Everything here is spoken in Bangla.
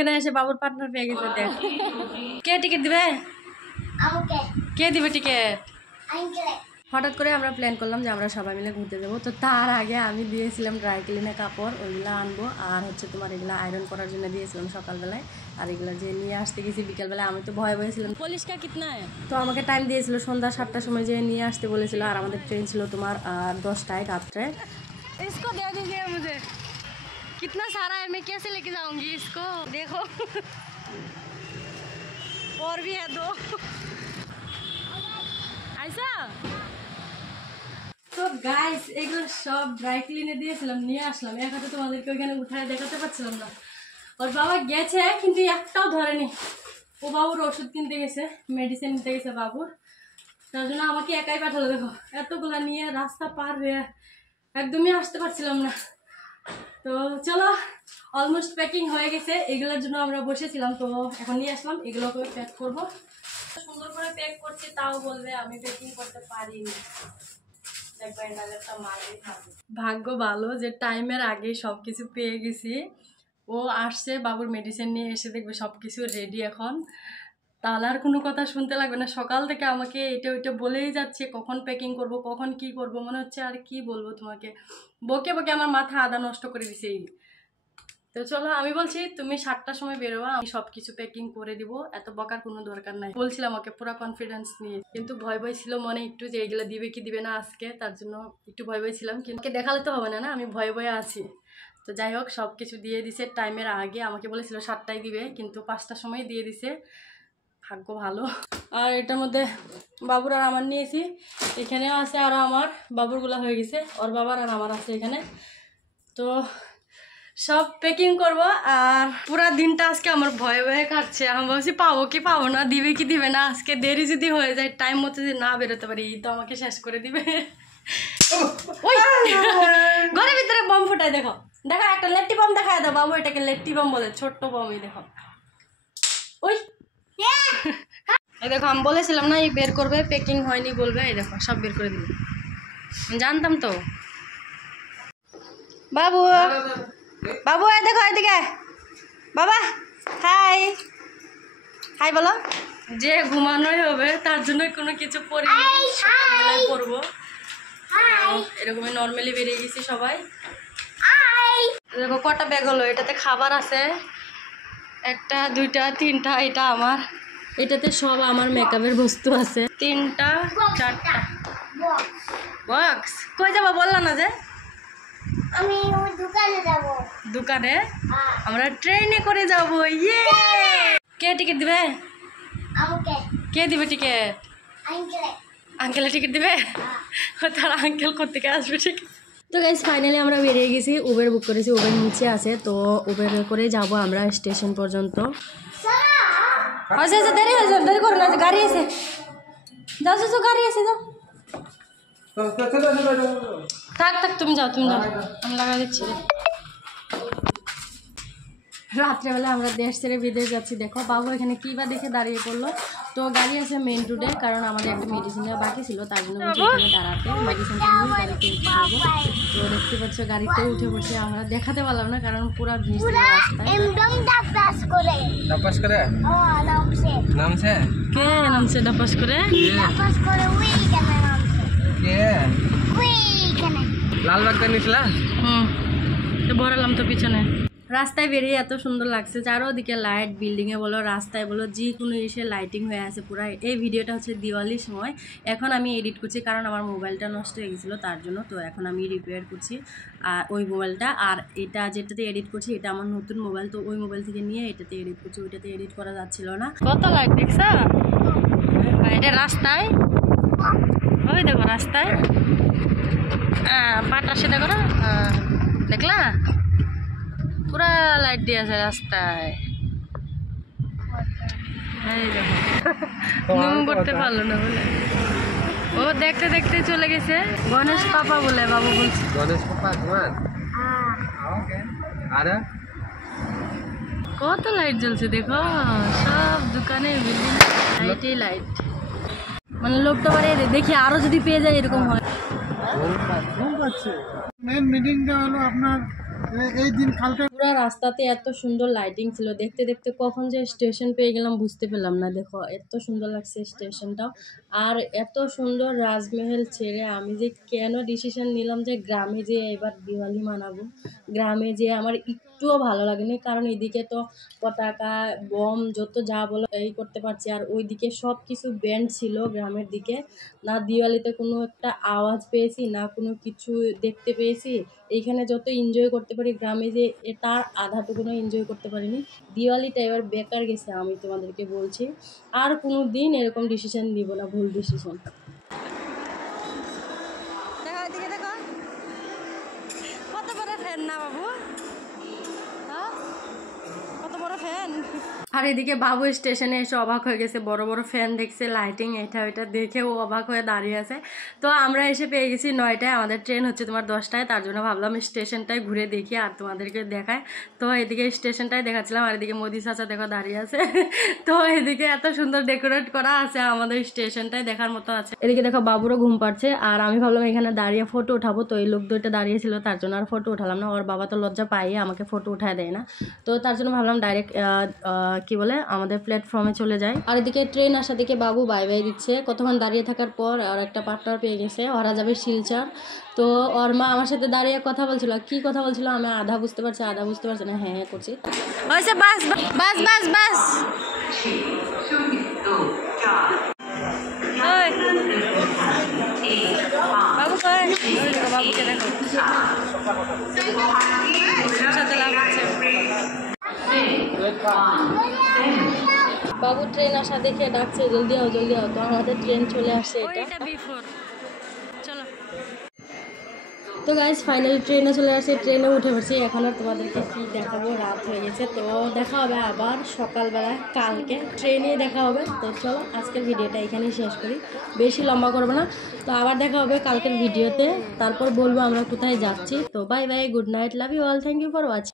এখানে এসে বাবুর পার্টনার পেয়ে গেছে। দেখ কে টিকিট দিবে, কে দিবে টিকিট? হঠাৎ করে আমরা প্ল্যান করলাম যে আমরা সবাই মিলে ঘুরতে যাবো। তো তার আগে আমি দিয়েছিলাম ড্রাই ক্লিনে কাপড়, ওইগুলো আনবো। আর হচ্ছে তোমার এগুলো আয়রন করার জন্য দিয়েছিলাম সকালবেলায়। আর এগুলো যে নিয়ে আসতে গেছি বিকালবেলায়, আমি তো ভয় ছিলাম। পুলিশটা কিতনা তো আমাকে টাইম দিয়েছিল সন্ধ্যা 7টার সময় যে নিয়ে আসতে বলেছিল। আর আমাদের ট্রেন ছিল তোমার 10টায় রাত্রে। इसको दे दीजिए मुझे, कितना सारा है, मैं कैसे लेके जाऊंगी इसको? देखो और भी है दो ऐसा। তো গাইস এগুলো সব ড্রাই ক্লিনে দিয়েছিলাম, নিয়ে আসলাম। এক হাতে তোমাদেরকে ওইখানে উঠায় দেখাতে পারছিলাম না। ওর বাবা গেছে কিন্তু একটাও ধরেনি। ও বাবুর ওষুধ কিনতে গেছে, মেডিসিন নিতে গেছে বাবুর। তার জন্য আমাকে একাই পাঠালো। দেখো এতগুলা নিয়ে রাস্তা পার হয়ে একদমই আসতে পারছিলাম না। তো চলো অলমোস্ট প্যাকিং হয়ে গেছে। এগুলোর জন্য আমরা বসেছিলাম, তো এখন নিয়ে আসলাম। এগুলোকে প্যাক করবো, সুন্দর করে প্যাক করছি। তাও বলবে আমি প্যাকিং করতে পারিনি। ভাগ্য ভালো যে টাইমের আগে সবকিছু পেয়ে গেছি। ও আসছে বাবুর মেডিসিন নিয়ে এসে দেখবে সবকিছু রেডি এখন, তাহলে আর কোনো কথা শুনতে লাগবে না। সকাল থেকে আমাকে এটা ওইটা বলেই যাচ্ছে কখন প্যাকিং করব, কখন কি করব। মনে হচ্ছে আর কি বলবো তোমাকে, বকে বকে আমার মাথা আদা নষ্ট করে দিছে। তো চলো আমি বলছি তুমি 7টার সময় বেরোবা, আমি সব কিছু প্যাকিং করে দিব, এত বকার কোনো দরকার নাই। বলছিলাম ওকে পুরো কনফিডেন্স নিয়ে, কিন্তু ভয় ভয় ছিল মনে একটু যে এগুলো দিবে কি দিবে না আজকে, তার জন্য একটু ভয় ভয় ছিলাম। কিন্তু দেখালে তো হবে না, না আমি ভয়ে ভয়ে আছি। তো যাই হোক সব কিছু দিয়ে দিছে টাইমের আগে। আমাকে বলেছিল 7টায় দিবে, কিন্তু 5টার সময় দিয়ে দিছে, ভাগ্য ভালো। আর এটার মধ্যে বাবুর আর আমার নিয়েছি, এখানেও আছে আরও আমার বাবুরগুলো হয়ে গেছে, ওর বাবার আর আমার আছে এখানে। তো সব প্যাকিং করব। আর পুরা দিনটা আজকে আমার ভয়ে ভয়ে কাটছে। আমি ভাবছি পাবো কি পাবো না, দিবে কি দিবে না। আজকে দেরি যদি হয়ে যায়, টাইম মতো যদি না বেরোতে পারি, তো আমাকে শেষ করে দিবে। ওই ঘরের ভিতরে বম ফুটায়, দেখো দেখো একটা লেট্টি বম দেখায় দাও। বাবু এটাকে লেট্টি বম বলে, ছোট্ট বমই। দেখো ওই এই দেখো, আমি বলেছিলাম না এই বের করবে, প্যাকিং হয়নি বলবে। এই দেখো সব বের করে দিবে, জানতাম তো। বাবু বাবু এই দেখো এদিকে, বাবা হাই হাই বলো। যে ঘুমানোই হবে তার জন্য কোনো কিছু পরিনি, সকালবেলায় পরবো। এরকমই নর্মালি বেরিয়ে গেছি সবাই। দেখো কটা ব্যাগ হলো, এটাতে খাবার আছে 1টা 2টা 3টা, এটা আমার। এটাতে সব আমার মেকআপের বস্তু আছে 3টা 4টা বক্স। কই যাবো বললা না যে? আমি দোকানে যাব। দোকানে? আমরা ট্রেনে করে যাব। ইয়ে কে টিকিট দিবে? আমাকে। কে দিবে টিকিট? আঙ্কেল। আঙ্কেলে টিকিট দিবে? তার আঙ্কেল কোত্থেকে আসবে টিকিট? তো গাইস ফাইনালি আমরা বেরিয়ে গেছি, উবের বুক করেছি, উবের নিচে আছে। তো উবের করে যাব আমরা স্টেশন পর্যন্ত। আচ্ছা আচ্ছা দেরি হয়েছে, দেরি করো না, গাড়ি আছে। যাও যাও গাড়ি আছে, যাও। থাক থাক তুমি যাও, তুমি যাও, আমি লাগাই দিচ্ছি। রাত্রেবেলা আমরা দেশ ছেড়ে বিদেশ যাচ্ছি। দেখো বাবু এখানে কী বা দেখে দাঁড়িয়ে পড়লো। তো গাড়ি আছে মেন রোডে, কারণ আমাদের একটা মেডিসিন দেওয়া বাকি ছিল, তার জন্য বলছি এখানে দাঁড়াতে, মেডিসিনটা নিয়ে গাড়িতে উঠে যাবো। তো দেখতে পাচ্ছ গাড়িতে উঠে বসে আমরা দেখাতে পারলাম না, কারণ পুরো ভিড় ছিল রাস্তায়। ডাপাস করে নামছে কে? নামছে ডাপাস করে? লালবাগটা নিছিলা? তো বড়লাম তো পিছনে। রাস্তায় বেরিয়ে এত সুন্দর লাগছে, চারোদিকে লাইট, বিল্ডিংয়ে বলো রাস্তায় বলো যে কোনো এসে লাইটিং হয়ে আছে পুরো। এই ভিডিওটা হচ্ছে দিওয়ালির সময়, এখন আমি এডিট করছি কারণ আমার মোবাইলটা নষ্ট হয়ে গেছিলো তার জন্য। তো এখন আমি রিপেয়ার করছি আর ওই মোবাইলটা, আর এটা যেটাতে এডিট করছি এটা আমার নতুন মোবাইল। তো ওই মোবাইল থেকে নিয়ে এটাতে এডিট করছি, ওইটাতে এডিট করা যাচ্ছিল না। কত লাইট দেখছো? এটা রাস্তায়, ওই দেখো রাস্তায় পাটা সেটা করো, দেখলা পুরা লাইট দিয়ে আছে রাস্তায়। এই দেখো জুম করতে পারলো না বলে, ও দেখতে দেখতে চলে গেছে। গণেশ পাপা বলে বাবু বলছে। গণেশ পাপা তোমার? আরে কত লাইট জ্বলছে দেখো, সব দোকানে বিল্ডিং লাইটই লাইট। মানে লোকটা বারে দেখি আরো যদি পেয়ে যায় এরকম হয়। মেন মিটিংটা হলো আপনার এই দিন কালকে পুরো রাস্তাতে এত সুন্দর লাইটিং ছিল, দেখতে দেখতে কখন যে স্টেশন পেয়ে গেলাম বুঝতে পেলাম না। দেখো এত সুন্দর লাগছে স্টেশনটাও। আর এত সুন্দর রাজমহল ছেড়ে আমি যে কেন ডিসিশন নিলাম যে গ্রামে যে এবার দিওয়ালি মানাবো। গ্রামে যে আমার একটুও ভালো লাগেনি, কারণ এদিকে তো পতাকা বম যত যা বলো এই করতে পারছি, আর ওইদিকে সব কিছু ব্যান্ড ছিল গ্রামের দিকে। না দিওয়ালিতে কোনো একটা আওয়াজ পেয়েছি, না কোনো কিছু দেখতে পেয়েছি। এইখানে যত এনজয় করতে পারি গ্রামে যে তার আধাটুকুনও এনজয় করতে পারিনি। দিওয়ালিটা এবার বেকার গেছে, আমি তোমাদেরকে বলছি। আর কোনো দিন এরকম ডিসিশন নিব না, ভুল ডিসিশন। দেখো এদিকে দেখো, কত বড় ফ্যান না বাবু, কত বড় ফ্যান। আর এদিকে বাবু স্টেশনে এসে অবাক হয়ে গেছে, বড় বড় ফ্যান দেখছে, লাইটিং এটা ওইটা দেখে ও অবাক হয়ে দাঁড়িয়ে আছে। তো আমরা এসে পেয়ে গেছি 9টায়, আমাদের ট্রেন হচ্ছে তোমার 10টায়। তার জন্য ভাবলাম স্টেশনটায় ঘুরে দেখি আর তোমাদেরকে দেখায়। তো এদিকে স্টেশনটাই দেখাচ্ছিলাম, আর এদিকে মোদি চাচা দেখো দাঁড়িয়ে আছে। তো এদিকে এত সুন্দর ডেকোরেট করা আছে, আমাদের স্টেশনটাই দেখার মতো আছে। এদিকে দেখো বাবুরও ঘুম পাচ্ছে, আর আমি ভাবলাম এখানে দাঁড়িয়ে ফটো উঠাবো। তো এই লোক দুইটা দাঁড়িয়েছিল, তার জন্য আর ফটো উঠালাম না। ওর বাবা তো লজ্জা পাইয়ে আমাকে ফটো উঠায় দেয় না, তো তার জন্য ভাবলাম ডাইরেক্ট কি বলে আমাদের প্ল্যাটফর্মে চলে যাই। আর এদিকে ট্রেন আসা দিকে বাবু বাই বাই দিচ্ছে। কতক্ষণ দাঁড়িয়ে থাকার পর আর একটা পার্টনার পেয়ে গেছে, ওরা যাবে শিলচর। তো ওর মা আমার সাথে দাঁড়িয়ে কথা বলছিল, কি কথা বলছিল আমি আধা বুঝতে পারছি আধা বুঝতে পারছি না। হ্যাঁ হ্যাঁ করছি। বাস বাস বাস বাস। বাবু কই? বাবুকে দেখো সাথে লাগছে। বাবু ট্রেন আসা দেখে ডাকছে জলদি আও জলদি আও। তো আমাদের ট্রেন চলে আসছে, এটা বিফোর। চলো তো গাইস ফাইনালি ট্রেনে চলে আসছে, ট্রেনে উঠে পড়ছি। এখন আর তোমাদেরকে কি দেখাবো, রাত হয়ে গেছে। তো দেখা হবে আবার সকালবেলা কালকে, ট্রেনে দেখা হবে। তো চলো আজকের ভিডিওটা এখানেই শেষ করি, বেশি লম্বা করবো না। তো আবার দেখা হবে কালকের ভিডিওতে, তারপর বলবো আমরা কোথায় যাচ্ছি। তো bye bye, good night, love you all, thank you for watching.